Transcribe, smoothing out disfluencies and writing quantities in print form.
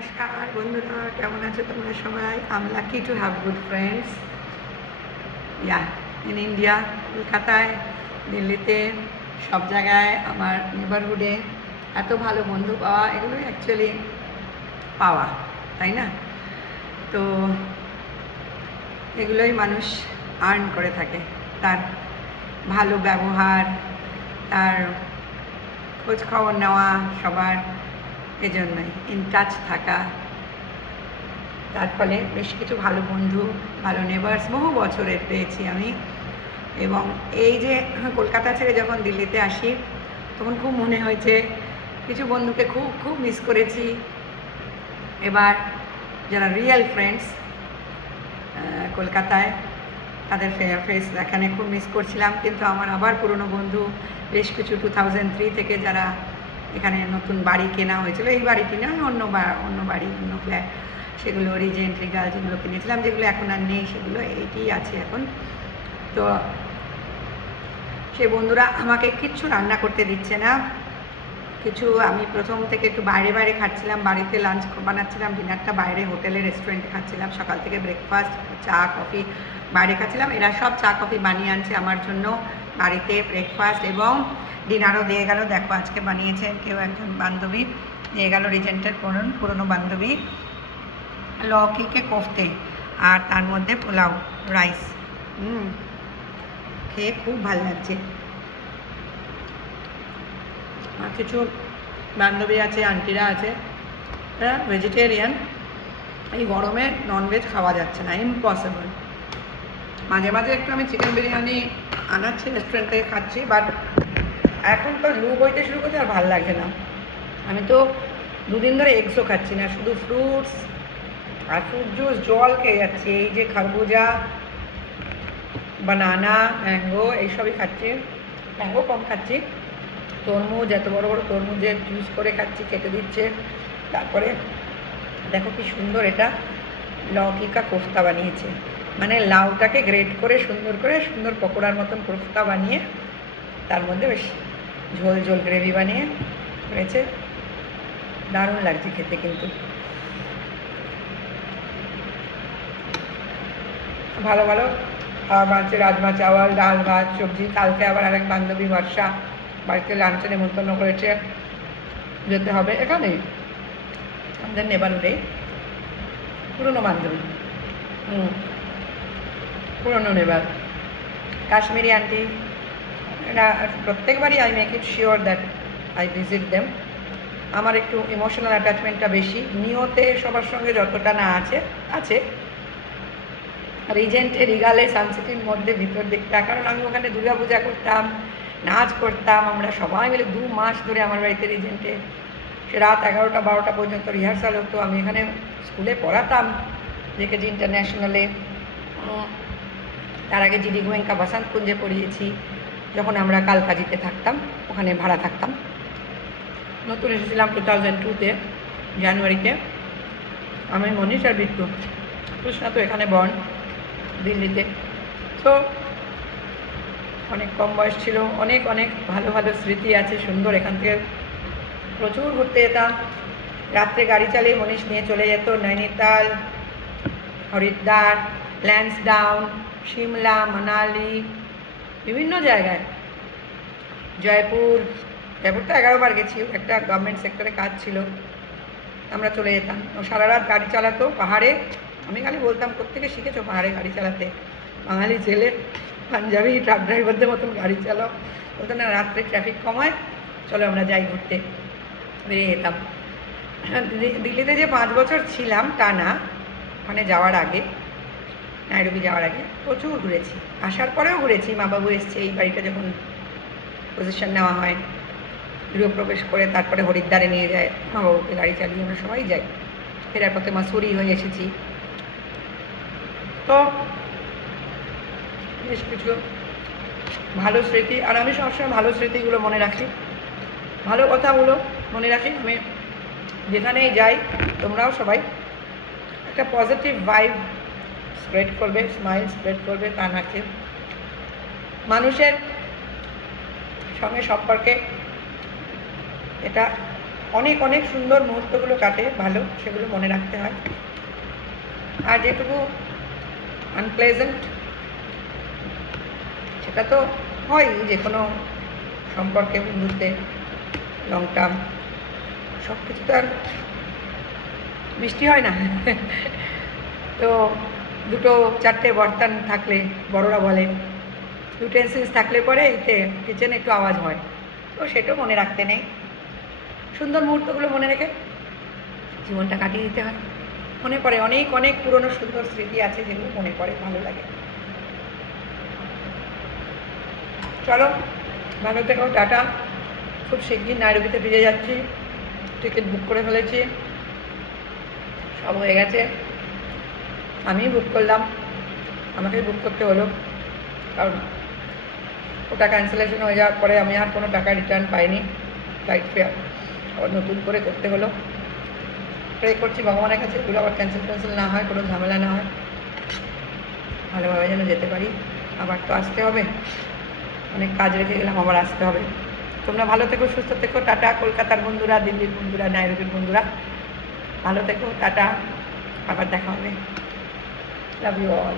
নমস্কার বন্ধুরা, কেমন আছো তোমরা সবাই? Am lucky to have good friends. In India, কলকাতায়, দিল্লিতে, সব জায়গায় আমার নেবারহুডে এত ভালো বন্ধু পাওয়া, এগুলোই অ্যাকচুয়ালি পাওয়া, তাই না? তো এগুলোই মানুষ আর্ন করে থাকে, তার ভালো ব্যবহার, তার খোঁজ খবর নেওয়া সবার, এজন্যই ইন টাচ থাকা। তার ফলে বেশ কিছু ভালো বন্ধু, ভালো নেবার্স বহু বছরের পেয়েছি আমি। এবং এই যে কলকাতা ছেড়ে যখন দিল্লিতে আসি, তখন খুব মনে হয়েছে কিছু বন্ধুকে খুব খুব মিস করেছি। এবার যারা রিয়েল ফ্রেন্ডস কলকাতায়, তাদের ফেস এখানে খুব মিস করছিলাম। কিন্তু আমার আবার পুরনো বন্ধু বেশ কিছু 2003 থেকে যারা এখানে নতুন বাড়ি কেনা হয়েছিল, এই বাড়িটি না, অন্য বাড়ি, অন্য ফ্ল্যাট, সেগুলো রিজেন্ট রিগাল যেগুলো কিনেছিলাম, যেগুলো এখন আর নেই, সেগুলো এইটি আছে এখন। তো সেই বন্ধুরা আমাকে কিচ্ছু রান্না করতে দিচ্ছে না, কিছু। আমি প্রথম থেকে একটু বাইরে বাইরে খাচ্ছিলাম, বাড়িতে লাঞ্চ বানাচ্ছিলাম, ডিনারটা বাইরে হোটেলে রেস্টুরেন্টে খাচ্ছিলাম, সকাল থেকে ব্রেকফাস্ট, চা কফি বাইরে খাচ্ছিলাম। এরা সব চা কফি বানিয়ে আনছে আমার জন্য বাড়িতে, ব্রেকফাস্ট এবং ডিনারও দিয়ে গেল। দেখো আজকে বানিয়েছেন কেউ একজন বান্ধবী, দিয়ে গেল রিজেন্টের পুরনো বান্ধবী, লৌকিকে কোফতে, আর তার মধ্যে পোলাও রাইস। খেয়ে খুব ভালো লাগছে। আর কিছু বান্ধবী আছে, আন্টিরা আছে, এরা ভেজিটেরিয়ান। এই গরমে ননভেজ খাওয়া যাচ্ছে না, ইম্পসিবল। মাঝে মাঝে একটু আমি চিকেন বিরিয়ানি আনাচ্ছি রেস্টুরেন্ট থেকে, খাচ্ছি, বাট এখন তো লু বইতে শুরু করছে, আর ভালো লাগে না। আমি তো দুদিন ধরে এগসও খাচ্ছি না, শুধু ফ্রুটস আর ফ্রুট জুস, জল খেয়ে যাচ্ছি। এই যে খরবুজা, বানানা, ম্যাঙ্গো, এইসবই খাচ্ছি। ম্যাঙ্গো কম খাচ্ছি, তরমুজ, এত বড় বড় তরমুজের জুস করে খাচ্ছি, কেটে দিচ্ছে। তারপরে দেখো কি সুন্দর, এটা লৌকিকা কোফতা বানিয়েছে, মানে লাউটাকে গ্রেট করে সুন্দর পকোড়ার মতন কোফতা বানিয়ে, তার মধ্যে বেশ ঝোল ঝোল গ্রেভি বানিয়ে করেছে, দারুণ লাগছে খেতে। কিন্তু ভালো ভালো খাওয়া বানাচ্ছে, রাজমা চাওয়াল, ডাল ভাত, সবজি। কালকে আবার আরেক বান্ধবী বর্ষা বাড়িতে লাঞ্চে নেমন্তন্ন করেছে, যেতে হবে। এখানে আমাদের নেবারহুডে পুরনো বান্ধবী, পুরনো নেবার, কাশ্মীরি আন্টি। এরা প্রত্যেকবারই I make it sure that I visit them. আমার একটু ইমোশনাল অ্যাটাচমেন্টটা বেশি, নিয়তে সবার সঙ্গে যতটা না আছে আছে, রিজেন্টে রিগালে সানসিটির মধ্যে ভিতর দিকটা, কারণ আমি ওখানে দুর্গাপূজা করতাম, নাচ করতাম, আমরা সবাই মিলে 2 মাস ধরে আমার বাড়িতে রিজেন্টে সে রাত 11টা-12টা পর্যন্ত রিহার্সাল হতো। আমি এখানে স্কুলে পড়াতাম, জেকেজি ইন্টারন্যাশনালে, তার আগে জিডি গোয়েঙ্কা বসন্তকুঞ্জে পড়িয়েছি, যখন আমরা কালকাজিতে থাকতাম, ওখানে ভাড়া থাকতাম। নতুন এসেছিলাম 2002-তে জানুয়ারিতে। আমি মনীষ আর বিট্টু, কৃষ্ণা তো এখানে বর্ন দিল্লিতে। তো অনেক কম বয়স ছিল, অনেক অনেক ভালো ভালো স্মৃতি আছে সুন্দর। এখান থেকে প্রচুর ঘুরতে যেতাম, রাত্রে গাড়ি চালিয়ে মনীষ নিয়ে চলে যেত নৈনিতাল, হরিদ্বার, ল্যান্সডাউন, সিমলা, মানালি, বিভিন্ন জায়গায়, জয়পুর তো 11 বার গেছি, একটা গভর্নমেন্ট সেক্টরে কাজ ছিল, আমরা চলে যেতাম। ও সারা রাত গাড়ি চালাতো পাহাড়ে। আমি খালি বলতাম, কোত্থেকে শিখেছো পাহাড়ে গাড়ি চালাতে? বাঙালি ছেলে, পাঞ্জাবি ট্রাক ড্রাইভারদের মতন গাড়ি চালাও। বলতো না, রাত্রে ট্রাফিক কমায়, চলো আমরা যাই ঘুরতে। বেরিয়ে যেতাম। দিল্লিতে যে 5 বছর ছিলাম টানা, ওখানে যাওয়ার আগে, নাইরবি যাওয়ার আগে প্রচুর ঘুরেছি, আসার পরেও ঘুরেছি। মা বাবু এসছে, এই বাড়িটা যখন পজিশন নেওয়া হয়, গৃহপ্রবেশ করে তারপরে হরিদ্বারে নিয়ে যায় মা বাবুকে, গাড়ি চালিয়ে আমরা সবাই যাই। ফেরার পথে মাসুরি হয়ে এসেছি। তো বেশ কিছু ভালো স্মৃতি, আর আমি সবসময় ভালো স্মৃতিগুলো মনে রাখি, ভালো কথাগুলো মনে রাখি। আমি যেখানেই যাই, তোমরাও সবাই একটা পজিটিভ ভাইব স্প্রেড করবে, স্মাইল স্প্রেড করবে, তা নাকি মানুষের সঙ্গে সম্পর্কে এটা অনেক অনেক সুন্দর মুহূর্তগুলো কাটে ভালো, সেগুলো মনে রাখতে হয়। আর যেটুকু আনপ্লেজেন্ট সেটা তো হয় যে কোনো সম্পর্কে, বন্ধুত্বে, লং টার্ম, সব কিছু তো আর বৃষ্টি হয় না। তো দুটো চারটে বর্তন থাকলে, বড়রা বলে ইউটেন্সিলস থাকলে পরে এতে কিচেনে একটু আওয়াজ হয়, তো সেটাও মনে রাখতে নেই। সুন্দর মুহূর্তগুলো মনে রেখে জীবনটা কাটিয়ে দিতে হয়। মনে পড়ে অনেক অনেক পুরনো সুন্দর স্মৃতি আছে যেগুলো মনে পড়ে, ভালো লাগে। চলো, ভালো থেকো, টাটা। খুব শিগগির নাইরোবিতে ফিরে যাচ্ছি, টিকিট বুক করে ফেলেছি, সব হয়ে গেছে। আমি বুক করলাম, আমাকেই বুক করতে হলো, কারণ ওটা ক্যান্সেলেশন হয়ে যাওয়ার পরে আমি আর কোনো টাকা রিটার্ন পাইনি। ফ্লাইট ফেয়ার আবার নতুন করে করতে হলো। প্রে করছি ভগবানের কাছে এগুলো আবার ক্যান্সেল না হয়, কোনো ঝামেলা না হয়, ভালোভাবে যেন যেতে পারি। আবার তো আসতে হবে, অনেক কাজ রেখে গেলাম, আবার আসতে হবে। তোমরা ভালো থেকো, সুস্থ থেকো, টাটা। কলকাতার বন্ধুরা, দিল্লির বন্ধুরা, নাইরোবির বন্ধুরা, ভালো থেকো, টাটা। আবার দেখা হবে। Love you all.